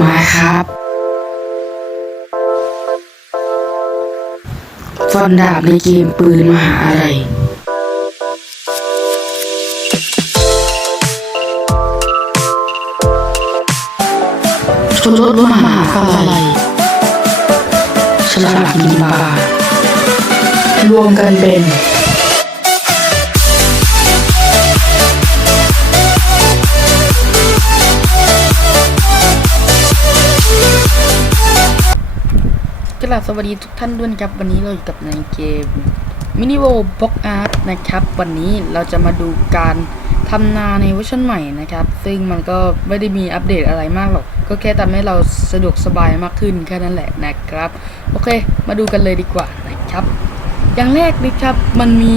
มาครับ ฟันดาบในเกมปืนมหาอะไรชนรถมหาอะไรฉลาดกินปลารวมกันเป็น กราบสวัสดีทุกท่านด้วยครับ วันนี้เราอยู่กับในเกมมินิโวบ็อกอาร์ตนะครับ วันนี้เราจะมาดูการทำนาในเวอร์ชันใหม่นะครับ ซึ่งมันก็ไม่ได้มีอัปเดตอะไรมากหรอก ก็แค่ทำให้เราสะดวกสบายมากขึ้นแค่นั้นแหละนะครับ โอเค มาดูกันเลยดีกว่านะครับ อย่างแรกนะครับมันมี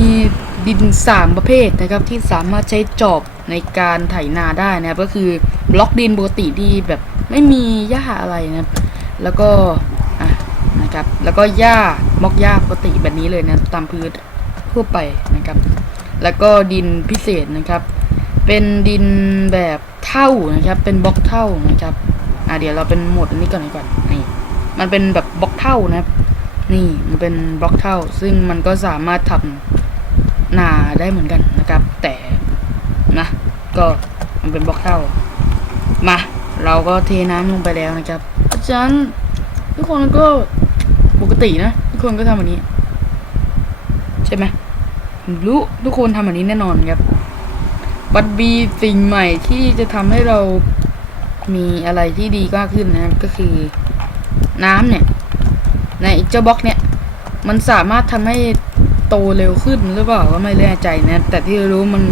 ดิน 3 ประเภทนะครับที่สามารถใช้จอบในการไถนาได้นะครับ ก็คือบล็อกดินปกติที่แบบไม่มีหญ้าอะไรนะครับ แล้วก็ นะครับ แล้วก็หญ้ามอกหญ้าปกติแบบนี้เลยนะตามพื้นทั่วไปนะครับ แล้วก็ดินพิเศษนะครับ เป็นดินแบบเท่านะครับ เป็นบล็อกเท่านะครับอะเดี๋ยวเราเป็นโหมดอันนี้ก่อนดีกว่อนนี่มันเป็นแบบบล็อกเท่านะครับ นี่มันเป็นบล็อกเท่า ซึ่งมันก็สามารถทำนาได้เหมือนกันนะครับ แต่นะก็มันเป็นบล็อกเท่ามาเราก็เทน้ำลงไปแล้วนะครับอาจารย์ทุกคนก็ ปกตินะ ทุกคนก็ทำแบบนี้ ใช่ไหมรู้ทุกคนทำแบบนี้แน่นอนครับบัดบีสิ่งใหม่ที่จะทำให้เรามีอะไรที่ดีมากขึ้นนะครับก็คือน้ำเนี่ย ในเจ้าบล็อกเนี่ย มันสามารถทำให้โตเร็วขึ้นหรือเปล่าก็ไม่แน่ใจนะ แต่ที่รู้มัน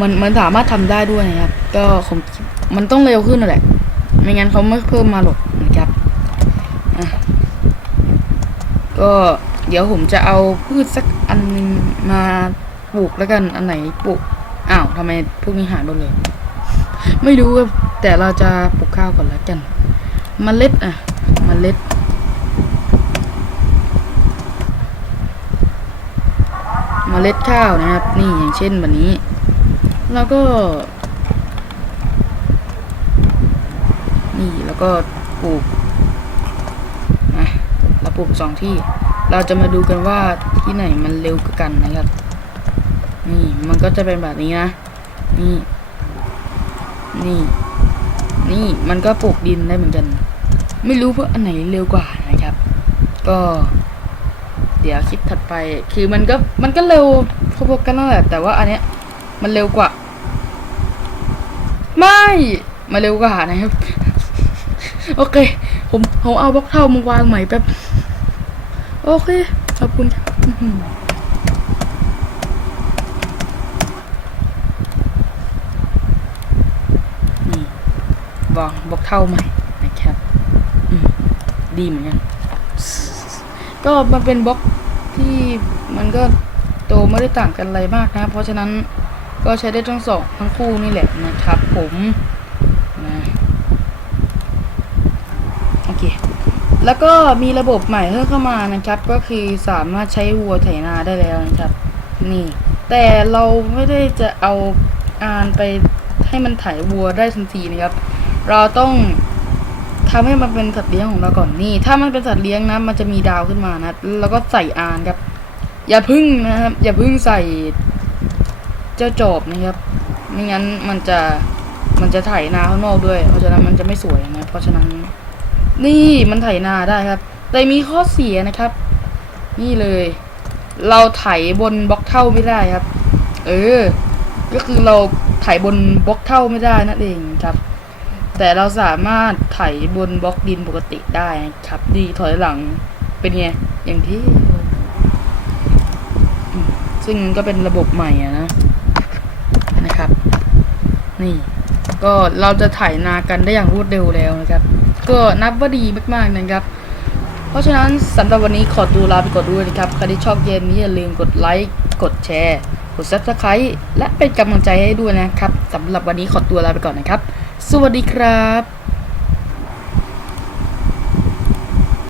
มันมันสามารถทำได้ด้วยนะครับ ก็ผมมันต้องเร็วขึ้นนั่นแหละ ไม่งั้นเขาไม่เพิ่มมาหรอกนะครับอะ ก็เดี๋ยวผมจะเอาพืชสักอันนึงมาปลูกแล้วกันอันไหนปลูกอ้าวทำไมพวกนี้หายหมดเลย ไม่รู้แต่เราจะปลูกข้าวก่อนแล้วกันมเมล็ดอะมเมล็ดเมล็ดข้าวนะครับ นี่อย่างเช่นแบบนี้ แล้วก็ นี่แล้วก็ปลูก ปลูกสองที่ เราจะมาดูกันว่าที่ไหนมันเร็วกว่ากันนะครับ นี่มันก็จะเป็นแบบนี้นะ นี่ นี่ นี่มันก็ปลูกดินได้เหมือนกัน ไม่รู้ว่าอันไหนเร็วกว่านะครับ ก็ เดี๋ยวคลิปถัดไป คือมันก็มันก็เร็วพอๆกันนั่นแหละ แต่ว่าอันเนี้ยมันเร็วกว่า ไม่มาเร็วกว่านะครับ โอเค ผม ผมเอาบล็อกเท่ามาวางใหม่แป๊บ โอเค ขอบคุณครับอื้อหือนี่วางบล็อกเท่าใหม่นะครับอืมดีเหมือนกัน ก็มันเป็นบล็อกที่มันก็โตไม่ได้ต่างกันอะไรมากนะ เพราะฉะนั้นก็ใช้ได้ทั้งสองทั้งคู่นี่แหละนะครับผมนะโอเค แล้วก็มีระบบใหม่เพิ่มเข้ามานะครับ ก็คือสามารถใช้วัวไถนาได้แล้วนะครับ นี่ แต่เราไม่ได้จะเอาอานไปให้มันไถวัวได้ทันทีนะครับ เราต้องทำให้มันเป็นสัตว์เลี้ยงของเราก่อนนี่ ถ้ามันเป็นสัตว์เลี้ยงนะมันจะมีดาวขึ้นมานะแล้วก็ใส่อานครับ อย่าพึ่งนะครับ อย่าพึ่งใส่เจ้าจอบนะครับไม่งั้นมันจะมันจะไถนาข้างนอกด้วย เพราะฉะนั้นมันจะไม่สวยนะเพราะฉะนั้น นี่มันไถนาได้ครับ แต่มีข้อเสียนะครับ นี่เลย เราไถบนบล็อกเท่าไม่ได้ครับ เออ ก็คือเราไถบนบล็อกเท่าไม่ได้นั่นเองครับ แต่เราสามารถไถบนบล็อกดินปกติได้ครับ ดีถอยหลังเป็นไงอย่างที่ ซึ่งก็เป็นระบบใหม่อะนะนะครับ นี่ ก็เราจะถ่ายนากันได้อย่างรวดเร็วแล้วนะครับ ก็นับว่าดีมากๆนะครับ เพราะฉะนั้นสำหรับวันนี้ขอตัวลาไปก่อนด้วยนะครับ ใครที่ชอบเกมนี้อย่าลืมกดไลค์กดแชร์กด subscribe และเป็นกำลังใจให้ด้วยนะครับสำหรับวันนี้ขอตัวลาไปก่อนนะครับ สวัสดีครับ